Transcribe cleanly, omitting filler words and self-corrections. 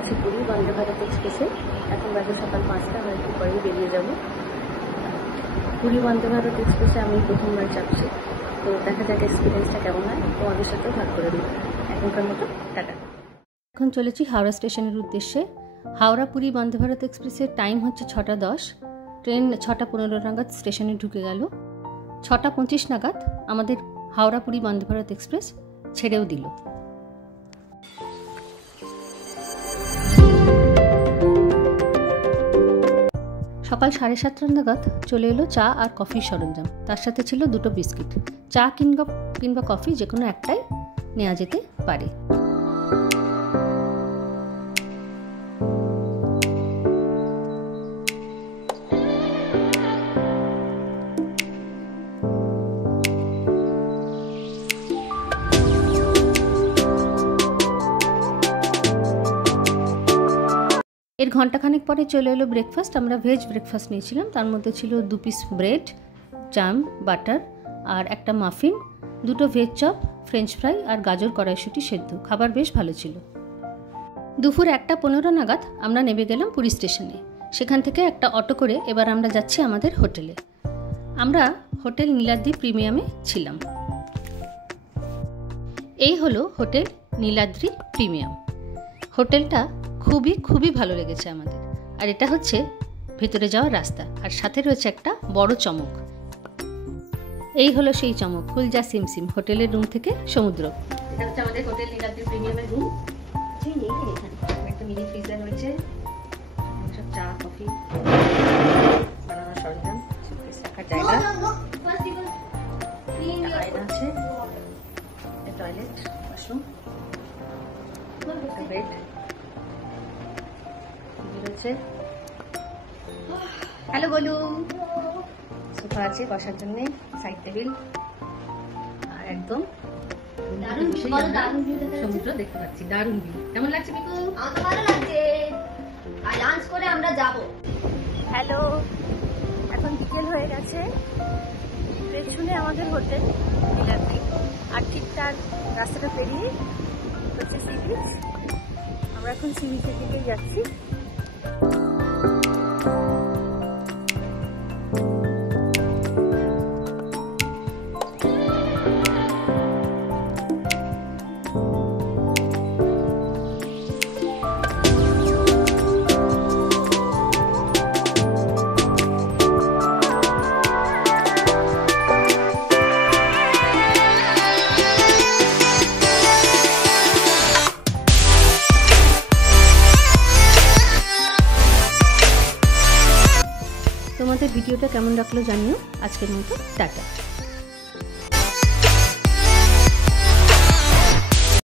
যাচ্ছি পুরী বন্দে ভারত এক্সপ্রেসে। এখন বাজে সকাল 5টা, আমরা একটু পরেই বেরিয়ে যাব। পুরী বন্দে ভারত এক্সপ্রেসে আমি প্রথমবার চাপছি, তো দেখা যাক এক্সপিরিয়েন্সটা কেমন হয়, তোমাদের সাথেও ভাগ করে দিই। এখনকার মতো টাটা। এখন চলেছি হাওড়া স্টেশনের উদ্দেশ্যে। হাওড়া পুরী বন্দে ভারত এক্সপ্রেসের টাইম হচ্ছে 6:10। ট্রেন 6:15 নাগাদ স্টেশনে ঢুকে গেল। 6:25 নাগাদ আমাদের হাওড়া পুরী বন্দে ভারত এক্সপ্রেস ছেড়েও দিল। সকাল 7:30 নাগাদ চলে এলো চা আর কফির সরঞ্জাম, তার সাথে ছিল 2টো বিস্কিট। চা কিংবা কফি যে কোনো একটাই নেওয়া যেতে পারে। এর ঘন্টাখানেক পরে চলে এলো ব্রেকফাস্ট। আমরা ভেজ ব্রেকফাস্ট নিয়েছিলাম, তার মধ্যে ছিল 2 পিস ব্রেড, জাম, বাটার আর একটা মাফিন, 2টো ভেজ চপ, ফ্রেঞ্চ ফ্রাই আর গাজর কড়াইশুঁটি সেদ্ধ। খাবার বেশ ভালো ছিল। দুপুর 1:15 নাগাদ আমরা নেমে গেলাম পুরী স্টেশনে। সেখান থেকে একটা অটো করে এবার আমরা যাচ্ছি আমাদের হোটেলে। আমরা হোটেল নীলাদ্রি প্রিমিয়ামে ছিলাম। এই হলো হোটেল নীলাদ্রি প্রিমিয়াম। হোটেলটা খুবই ভালো লেগেছে আমাদের। আর এটা হচ্ছে ভেতরে যাওয়ার রাস্তা, আর সাথে রয়েছে একটা বড় চমক। এই হলো সেই চমক, ফুলজা সিমসিম হোটেলের রুম থেকে সমুদ্র। এটা হচ্ছে আমাদের হোটেল নীলাদ্রি প্রিমিয়ামের রুম। একটা মিনি ফ্রিজার রয়েছে, সব চা কফি বানানোর সরঞ্জাম, রাখার জায়গা, আয়না আছে, টয়লেট, ওয়াশরুম, বেড রয়েছে। হ্যালো বলু, সোফা আছে বসার জন্য, সাইড টেবিল, আর একদম সমুদ্র দেখতে পাচ্ছি। দারুণ ভিউ। কেমন লাগছে মিকু? আমার তো ভালো লাগছে। আর লাঞ্চ করে আমরা যাব। হ্যালো, এখন বিকেল হয়ে গেছে। পেছনে আমাদের হোটেল নীলাদ্রি, আর ঠিক তার রাস্তাটা পেরিয়ে হচ্ছে সি বিচ। আমরা এখন সি বিচের দিকে যাচ্ছি। তোমাদের ভিডিওটা কেমন লাগলো জানিও। আজকের মতো টাটা।